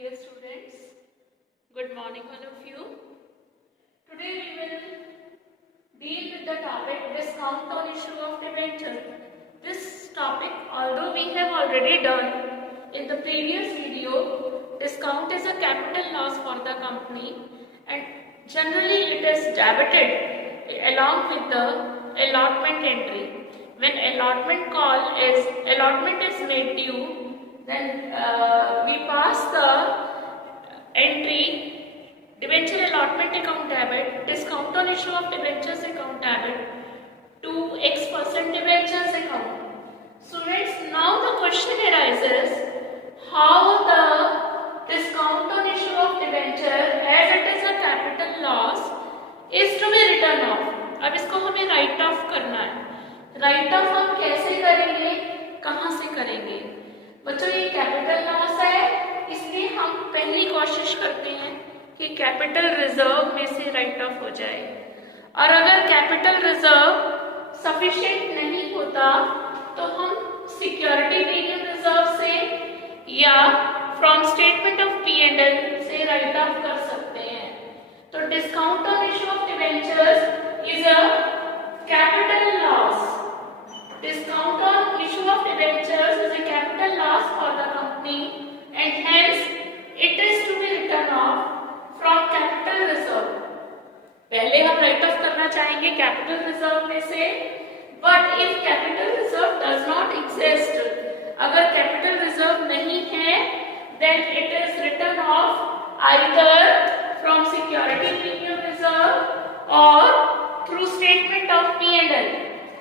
Dear students, good morning all of you. Today we will deal with the topic discount on issue of debenture. This topic, although we have already done in the previous video, discount is a capital loss for the company and generally it is debited along with the allotment entry. When allotment is made due, then we pass the entry debenture allotment account debit, discount on issue of debentures account debit to X% debentures account. Students, now the question arises how the discount on issue of debenture as it is a capital loss is to be written off. अब इसको हमें right of करना है। Right of हम कैसे करेंगे, कहाँ से करेंगे? बच्चों ये कैपिटल लॉस है, इसलिए हम पहली कोशिश करते हैं कि कैपिटल रिजर्व में से राइट ऑफ हो जाए। और अगर कैपिटल रिजर्व सफिशिएंट नहीं होता तो हम सिक्योरिटी प्रीमियम रिजर्व से या फ्रॉम स्टेटमेंट ऑफ P&L से राइट ऑफ कर सकते हैं। तो discount on issue of debentures is a capital loss. Discount on issue of debentures is a capital loss for the company and hence it is to be written off from capital reserve. पहले हम write off करना चाहेंगे capital reserve में से, but if capital reserve does not exist, अगर capital reserve नहीं है, then it is written off either from security premium reserve or through statement of P&L.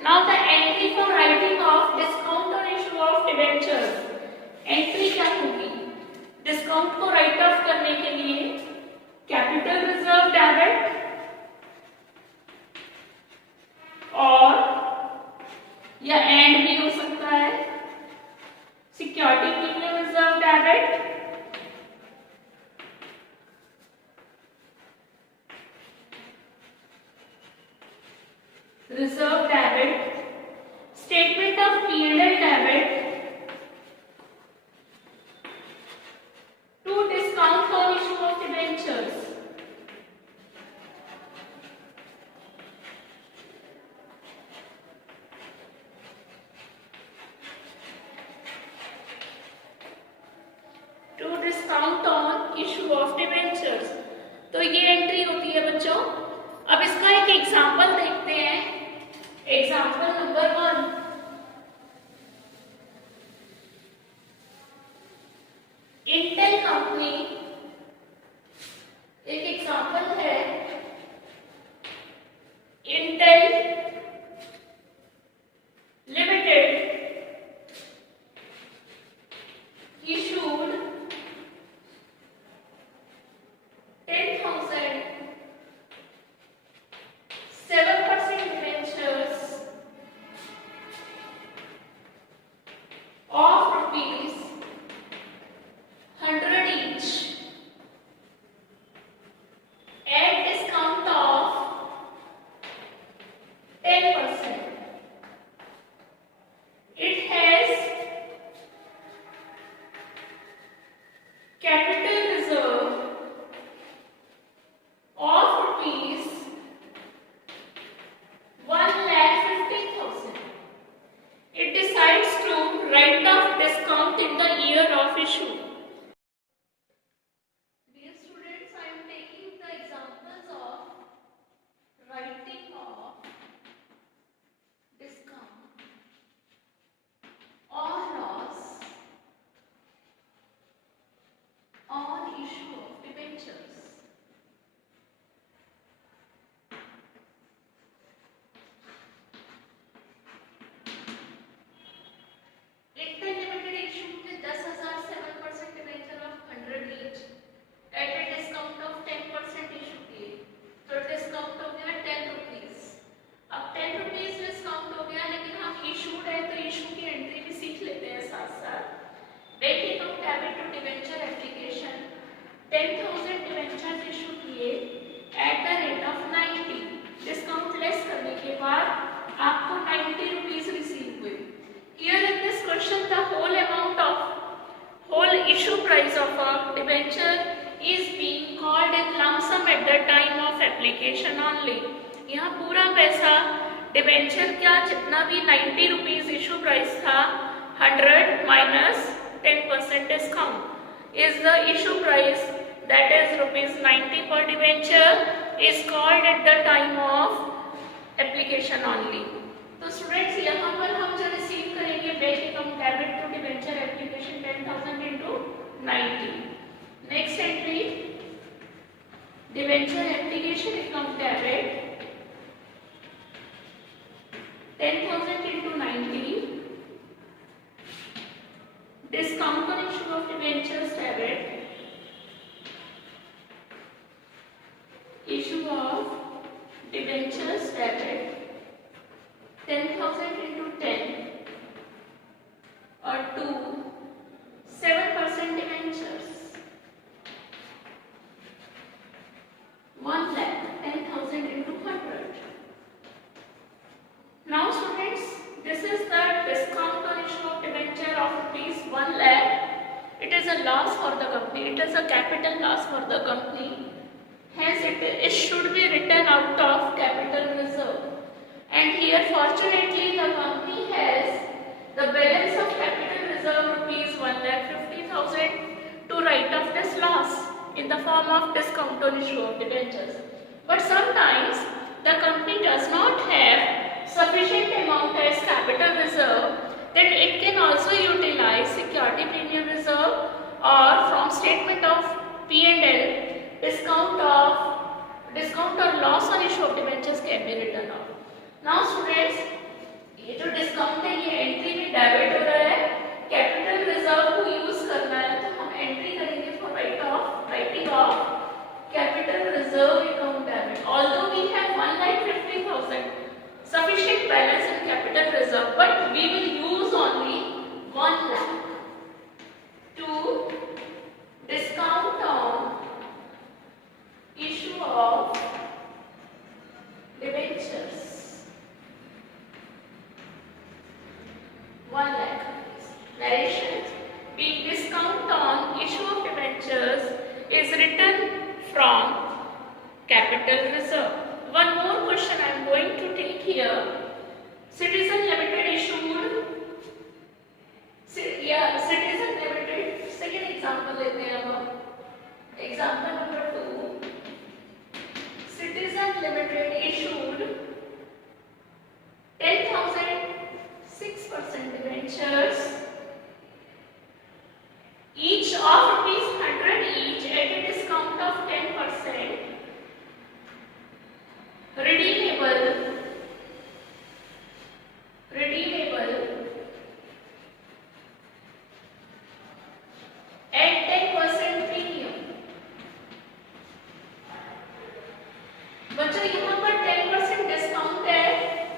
Now the entry for writing of discount on issue of debentures, entry क्या होगी? डिस्काउंट को right of करने के लिए capital reserve debit और या एंड भी हो सकता है security premium reserve debit reserve debit, statement of P&L debit to discount on issue of debentures. To discount on issue of debentures. तो ये एंट्री होती है बच्चों। अब इसका एक एग्जाम्पल देखते हैं। एग्जाम्पल नंबर 1, इंटेल कंपनी एक एग्जाम्पल है। Intel limited issued 10,000 7% debentures of rupees 100 each at discount of 10%. It has capital reserve of rupees 1,50,000. It decides to write off discount in the year of issue. Dear students, I am taking the examples of writing off discount or loss on issue of debentures. Intel limited issue के 10,000 7% debenture of 100 each eight a discount of 10% इशू किए, तो डिस्काउंट हो गया 10 रुपीस। अब 10 rupees discount हो गया, लेकिन हम इशूड है तो इशू की एंट्री भी सीख लेते हैं साथ साथ। Bank account debit to debenture application 10,000 debentures issue किए at the rate of 90, discount less करने के बाद आपको 90 रुपीस रिसीव हुए। Here in this question the whole amount of whole issue price of a debenture is being called in lump sum at the time of application only. यहाँ पूरा पैसा डिबेंचर क्या जितना भी 90 रुपीज इशू प्राइस था 100 minus 10% discount is the issue price, that is rupees 90 per debenture is called at the time of application only. तो students यहाँ पर हम जो रिसीव करेंगे bank account debit to debenture application 10,000 into 90. Next entry debenture application account debit 10,000 into 90. Discount on issue of debentures debit. Issue of debentures debit 10,000 into 10 or 2 7% debentures 1 lakh 10,000 into 100. Now students, this is the discount on issue of debenture of rupees 1 lakh. It is a loss for the company. It is a capital loss for the company. Hence, it should be written out of capital reserve. And here, fortunately, the company has the balance of capital reserve rupees 1,50,000 to write off this loss in the form of discount on issue of debentures. But sometimes the company does not have sufficient amount as capital reserve, then it can also utilize security premium reserve or from statement of P&L discount or loss on issue of debentures can be written off. Now students, ये जो discount है ये एंट्री में डेबिट हो रहा है, capital reserve को यूज करना है तो हम एंट्री करेंगे for writing of capital reserve account debit. Although we have 1,50,000 sufficient balance in capital reserve, but we will use only 1 lakh to discount on issue of debentures. 1 lakh. Narration: being discount on issue of debentures is written from capital reserve. One more question I am going to take here. Citizen Limited issued. Citizen Limited. Second example लेते हैं अब. Example number 2. Citizen Limited issued 10,000 6% debentures, each of rupees 100 each at a discount of 10%. Redeemable at 10% premium. बच्चों यहाँ पर 10% डिस्काउंट है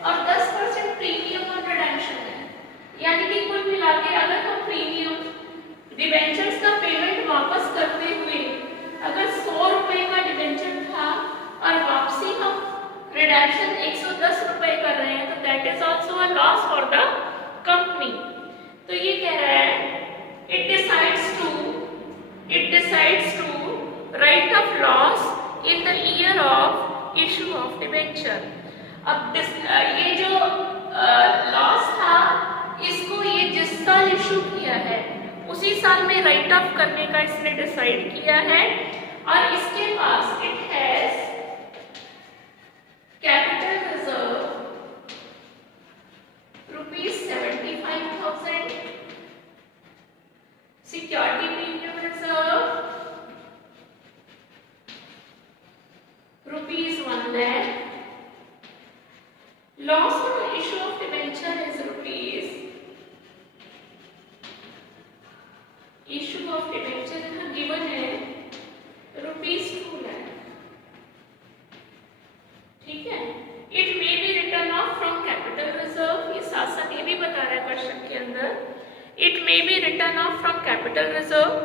और 10% प्रीमियम और रिडेम्पशन है, यानी कि कुल मिला के अगर हम प्रीमियम डिबेंचर्स का पेमेंट वापस करते हुए अगर 100 रुपए का डिबेंचर था और वापसी हम रिडेम्पशन 110 रुपए कर रहे हैं तो that is also a loss for the company. तो ये कह रहा है it decides to write off loss in the year of issue of debenture. अब ये जो लॉस था इसको ये जिस साल इशू किया है उसी साल में राइट ऑफ करने का इसने डिसाइड किया है और इसके पास it has capital reserve rupees 75,000, security premium reserve rupees 1 lakh. Loss on issue of debenture is rupees. Issue of debenture यहाँ given है rupees 2 lakh. ठीक है. It may be written off from capital reserve. ये साथ साथ ये भी बता रहा है क्वेश्चन के अंदर. It may be written off from capital reserve,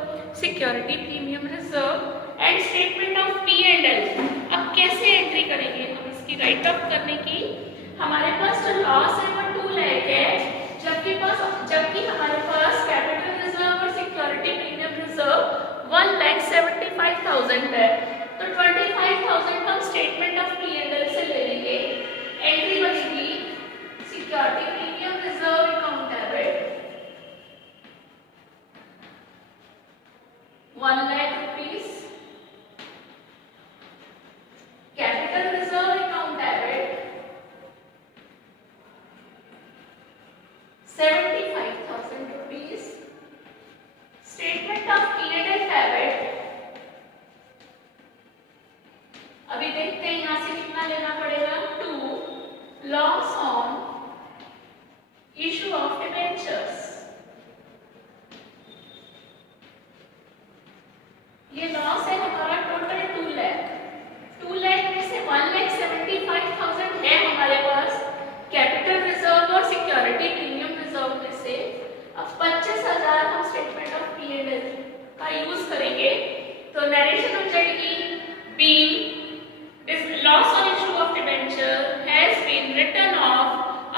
security premium reserve and statement of P&L. अब कैसे एंट्री करेंगे हम इसकी राइट ऑफ करने की? हमारे पास जो लॉस है वो 2 लाख है, जबकि हमारे पास कैपिटल रिजर्व और सिक्योरिटी प्रीमियम रिजर्व 25,000 है, तो 25,000 हम statement of P and L से ले लेंगे। एंट्री बनेगी security premium reserve account debit 1 lakh rupees, capital reserve account debit 75,000 rupees, statement of P and L debit, अभी देखते हैं यहां से कितना लेना पड़ेगा, 2 loss on issue of debentures, ये लॉस है हमारा टोटल 2 लाख में से 1,75,000 है हमारे पास कैपिटल रिजर्व और सिक्योरिटी प्रीमियम रिजर्व में से। अब 25,000 हम statement of P and L का यूज करेंगे, तो नरेशन हो जाएगी be loss on issue of debenture has been written off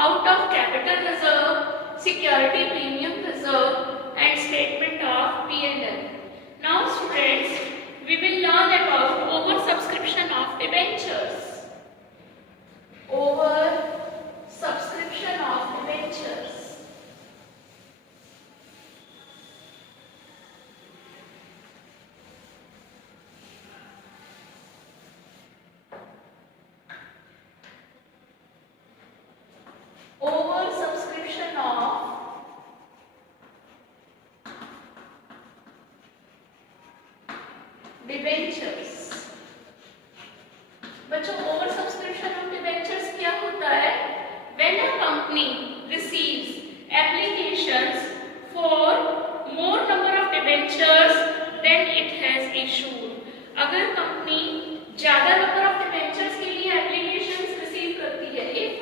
out of capital reserve, security premium reserve and statement of P and L. Now students, we will learn about over subscription of debentures. Over subscription of debentures. Over subscription of debentures. बच्चों over subscription of debentures क्या होता है? When a company receives applications for more number of debentures than it has issued. अगर company ज्यादा number of debentures के लिए applications receive करती है, if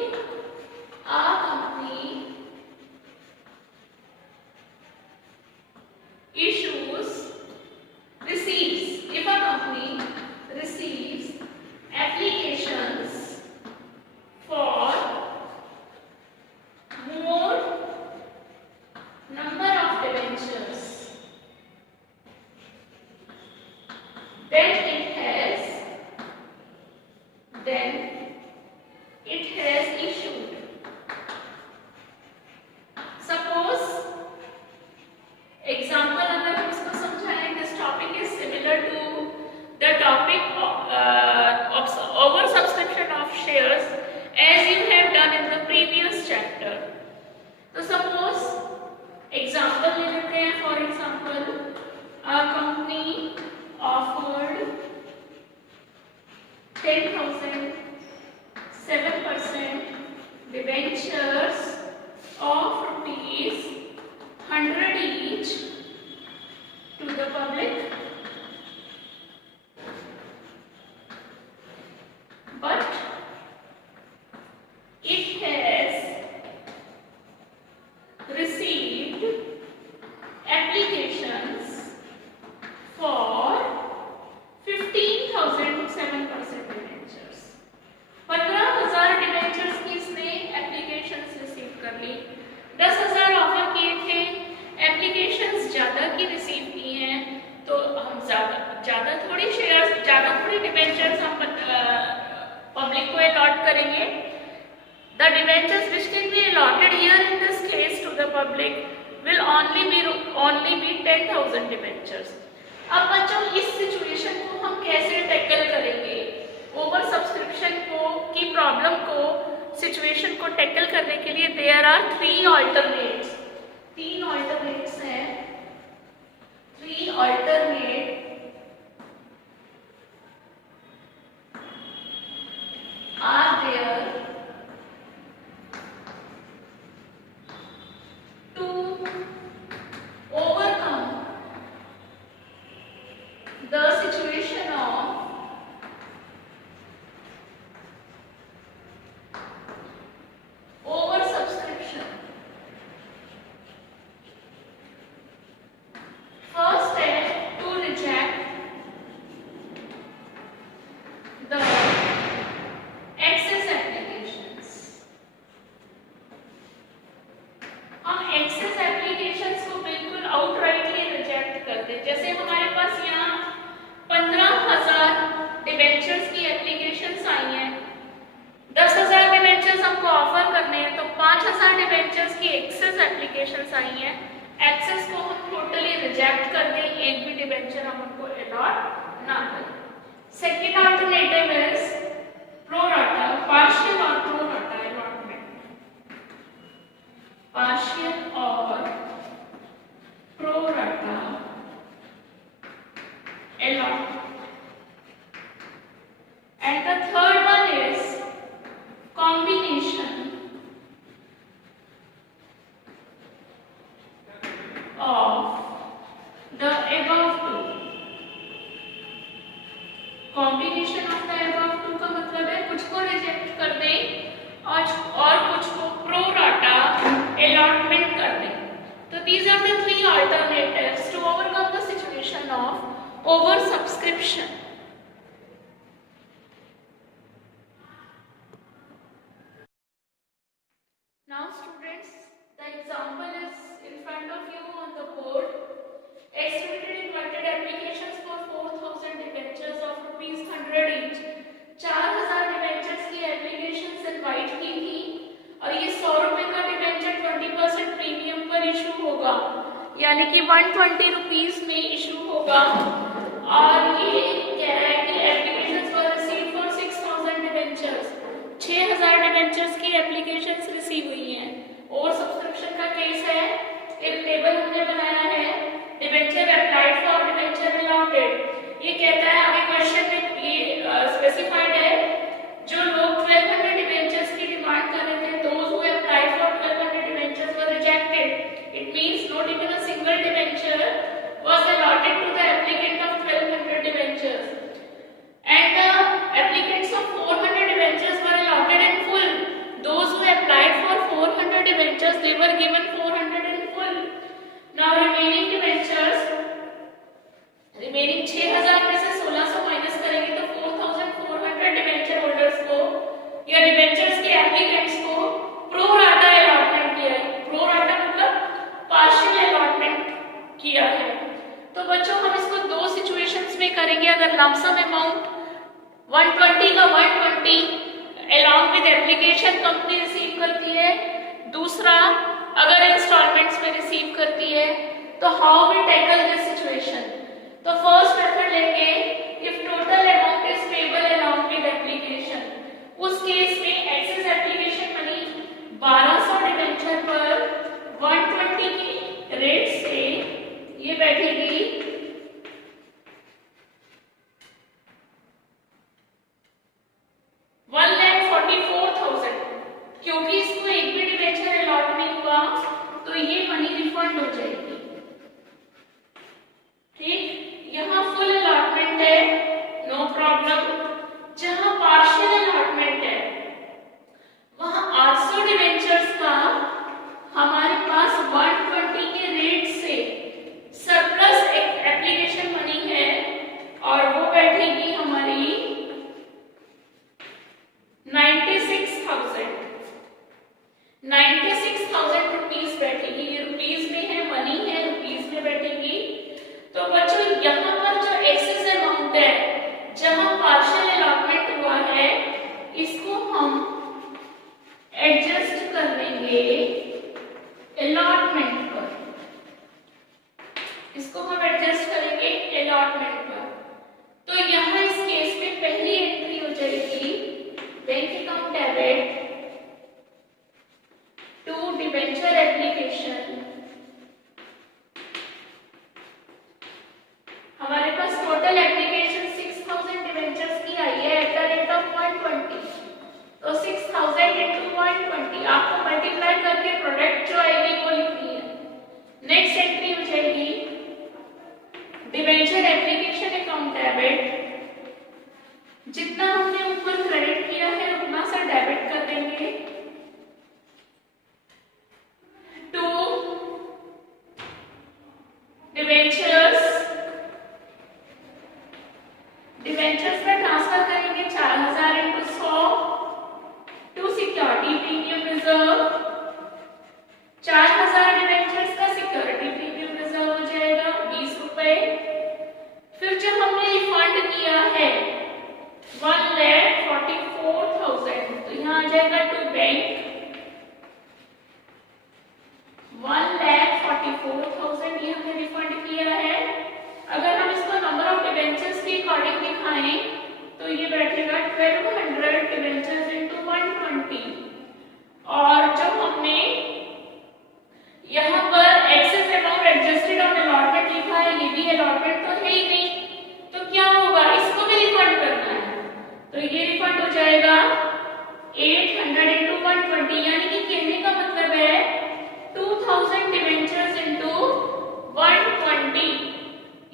a company if a company receives applications for more number of debentures, then it has issued. Suppose example अगर हम इसको समझाएं, this topic is similar to the topic of over subscription of shares as you have done in the previous chapter. तो suppose example ले लेते हैं, for example a company offered 10,000 7% debentures of rupees 100 each to the public, but it has received applications for 15,000 7% debentures। 15,000 डिबेंचर्स की इसने applications receive कर ली, 10,000 ऑफर किए थे, एप्लीकेशंस ज्यादा की रिसीव की हैं, तो हम ज्यादा थोड़ी शेयर्स, ज्यादा थोड़ी डिबेंचर्स हम पब्लिक को अलॉट करेंगे। The debentures which can be allotted here in this case to the public will only be 10,000 debentures. अब बच्चों इस सिचुएशन को हम कैसे टैकल करेंगे? ओवर सब्सक्रिप्शन की प्रॉब्लम को, सिचुएशन को टैकल करने के लिए देयर आर 3 ऑल्टरनेट्स। 3 ऑल्टरनेट्स हैं, 3 alternate are there to overcome the situation of over subscription। First है to डिबेंचर्स की एक्सेस एप्लीकेशंस आई हैं, एक्सेस को हम टोटली रिजेक्ट कर दें, एक भी डिबेंचर हम उनको अलॉट ना करें। Second alternative is pro rata, partial और प्रो राटा अलॉटमेंट, पार्शियल और pro rata allotment. And the third one is combination of the above two. Combination of the above two का मतलब है कुछ को रिजेक्ट कर दें और कुछ को प्रो राटा allotment कर दें। तो these are the three alternatives to overcome the situation of oversubscription. Now students, the example is in front of you on the board. Executed invited applications for 4,000 debentures of ₹100 each. 4,000 debentures की applications invite की थी और ये 100 रुपए का डिबेंचर 20% प्रीमियम पर इशू होगा, यानी कि 120 रुपीज में इशू होगा। और ये कह रहा है कि एप्लीकेशंस वर रिसीव्ड फॉर 6,000 डिबेंचर्स, 6,000 डिबेंचर्स की एप्लीकेशंस रिसीव हुई हैं। ओवर सब्सक्रिप्शन का केस है, एक टेबल हमने बनाया है, debenture applied for, debenture allotted. ये कहता है आगे क्वेश्चन में ये स्पेसिफाइड है जो लोग 1200 डिबेंचर्स की डिमांड कर रहे थे, दोज हु अप्लाइड फॉर 1200 डिबेंचर्स were rejected. It means not even a single debenture was allotted to the applicant of 1200 debentures, and the applicants of 400 debentures were allotted in full. Those who applied for 400 debentures, they were given 400 in full. Now remaining debentures, remaining 6,000 में से 1,600 माइनस करेंगे तो 4,400 debenture holders को या डिबेंचर्स के एप्लीकेंट्स को pro rata allotment किया है। प्रो राटा मतलब पार्शियल अलॉटमेंट किया है। तो बच्चों हम इसको दो सिचुएशंस में करेंगे। अगर लमसम अमाउंट 120 का 120 along with application company receive करती है, दूसरा अगर इंस्टॉलमेंट्स में रिसीव करती है, तो how we tackle this situation. तो फर्स्ट मेथड लेंगे, if total amount is payable along with application, उस केस में एक्सेस एप्लीकेशन मनी 1200 डिबेंचर पर 120 की रेट से ये बैठेगी 1,44,000। क्योंकि इसको एक भी डिबेंचर अलॉट नहीं हुआ तो ये मनी रिफंड हो जाएगी। ठीक, यहाँ फुल अलॉटमेंट है, नो प्रॉब्लम। जहां पार्शियल अलॉटमेंट है वहां 800 डिबेंचर्स का हमारे पास 120 के रेट से सरप्लस एप्लीकेशन मनी है और वो बैठेगी हमारी 96,000 रुपीज बैठेगी। ये रुपीज में है, मनी है, रुपीज में बैठेगी। तो बच्चों यहाँ पर जो एक्सेस अमाउंट है, जहां पार्शियल अलॉटमेंट हुआ है, इसको हम एडजस्ट कर लेंगे अलॉटमेंट पर, इसको हम एडजस्ट करेंगे अलॉटमेंट पर। तो यहाँ इस केस में पहली एंट्री हो जाएगी bank account debit to debenture application. हमारे पास टोटल एप्लीकेशन 6,000 डिबेंचर्स की आई है एट द रेट ऑफ 120। तो 6,000 into 120 आपको मल्टीप्लाई करके प्रोडक्ट जो आएगी वो लिखनी है। नेक्स्ट एंट्री हो जाएगी डिबेंचर एप्लीकेशन अकाउंट डेबिट, जितना हमने ऊपर क्रेडिट किया है उतना सा डेबिट कर देंगे टू डिबेंचर्स में ट्रांसफर करेंगे 4,000 into 100 to security premium reserve. 4,000 debentures का सिक्योरिटी प्रीमियम रिजर्व हो जाएगा 20 रुपए। फिर जो हमने रिफंड किया है 1,44,000, तो यहाँ आ जाएगा टू बैंक अलॉटमेंट तो है ही नहीं, तो क्या होगा, इसको भी रिफंड करना है, तो ये रिफंड हो जाएगा 800 into 120, यानी कि कहने का मतलब है 2000 डिवेंचर्स into 120,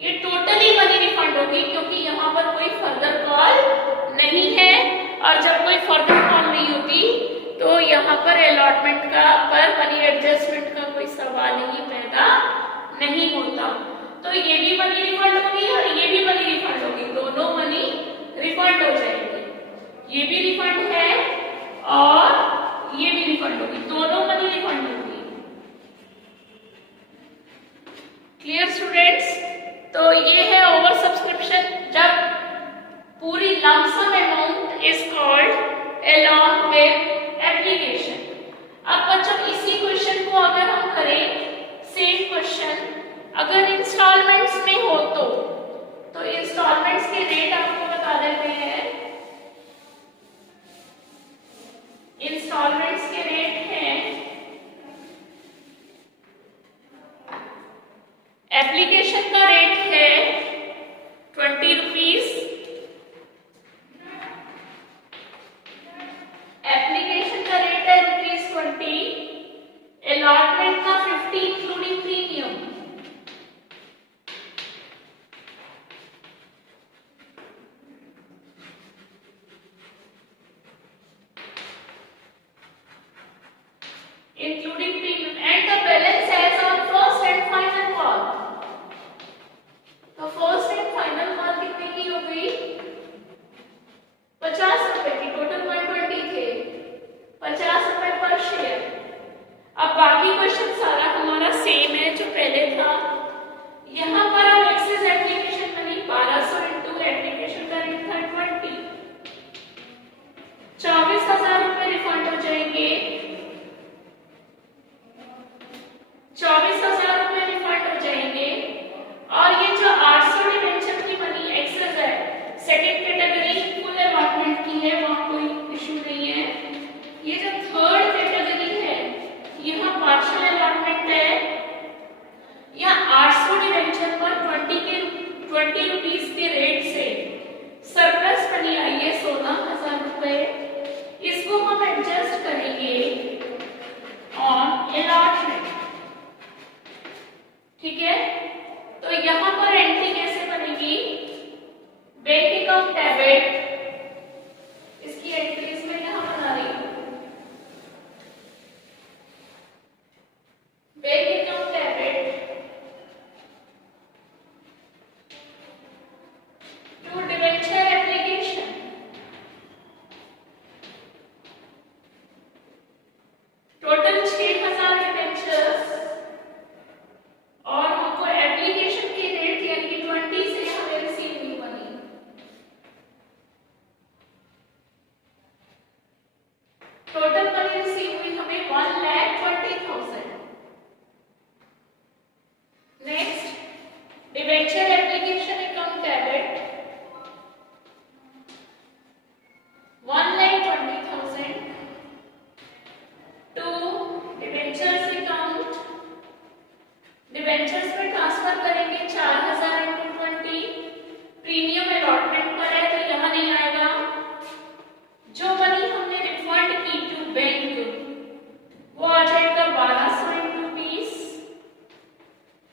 ये टोटली मनी रिफंड होगी, क्योंकि यहाँ पर कोई फर्दर कॉल नहीं है, और जब कोई फर्दर कॉल नहीं होती तो यहाँ पर अलॉटमेंट का पर मनी एडजस्टमेंट का कोई सवाल ही पैदा नहीं होता। तो ये भी मनी रिफंड होगी और ये भी मनी रिफंड होगी, दोनों मनी रिफंड हो जाएंगे, ये भी रिफंड है और ये भी रिफंड होगी, दोनों मनी रिफंड होगी। Clear students? तो ये है ओवर सब्सक्रिप्शन, जब पूरी lump sum amount is called along with application. अब बच्चों इसी क्वेश्चन को अगर हम करें, सेम क्वेश्चन अगर इंस्टॉलमेंट्स में हो तो इंस्टॉलमेंट्स के रेट आपको बता देते हैं। इंस्टॉलमेंट्स के रेट हैं, एप्लीकेशन का रेट है 20 रुपीज, एप्लीकेशन का रेट है ₹20, अलॉटमेंट का 50 including premium. Including premium and the balance as on first and final call। तो first and final call कितने की हो गई? 50 रुपए की, टोटल 120 थे, 50 रुपए पर शेयर। अब बाकी क्वेश्चन सारा हमारा सेम है जो पहले था। यहाँ पर हम excess application money 1200 into application का रेट था 20, 24,000 रुपए रिफंड हो जाएंगे, 24,000 रुपए रिफंड हो जाएंगे। और ये जो 800 डिवेंचर की मनी एक्सेस है, सेकंड कैटेगरी फुल अलॉटमेंट की है, वहां कोई इशू नहीं है। ये जो थर्ड कैटेगरी है, यहाँ पार्शियल अलॉटमेंट है, यहाँ 800 डिवेंचर पर 20 रुपीस के रेट से सरप्लस मनी आई है 16,000 रुपए, इसको हम एडजस्ट करेंगे ऑन अलॉटमेंट। ठीक है, तो यहां पर एंट्री कैसे बनेगी? बैंक अकाउंट डेबिट, इसकी एंट्रीज में यहां बना रही हूं, bank account debit to debenture application, total 6,000 debentures, और हमको एप्लीकेशन के रेट यानी कि 20 से हमें रिसीव हुई मनी। टोटल मनी रिसीव हुई हमें 1,20,000। Next debenture application account debit 1,20,000 to debentures account, debentures में ट्रांसफर करेंगे 4,000 इंटू 20, प्रीमियम अलॉटमेंट पर है तो यहाँ नहीं आएगा। जो मनी हमने रिफंड की टू बैंक वो आ जाएगा 1,200 इंटू 20,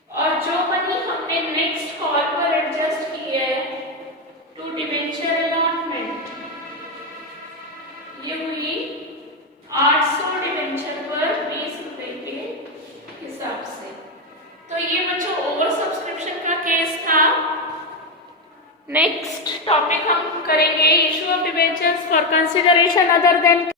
और जो मनी हमने नेक्स्ट कॉल पर एडजस्ट की है टू डिवेंचर अलॉटमेंट, ये हुई 800 डिवेंचर पर 20 रुपए के हिसाब से। तो ये बच्चों ओवर सब्सक्रिप्शन का केस था। नेक्स्ट टॉपिक हम करेंगे issue of debentures for consideration other than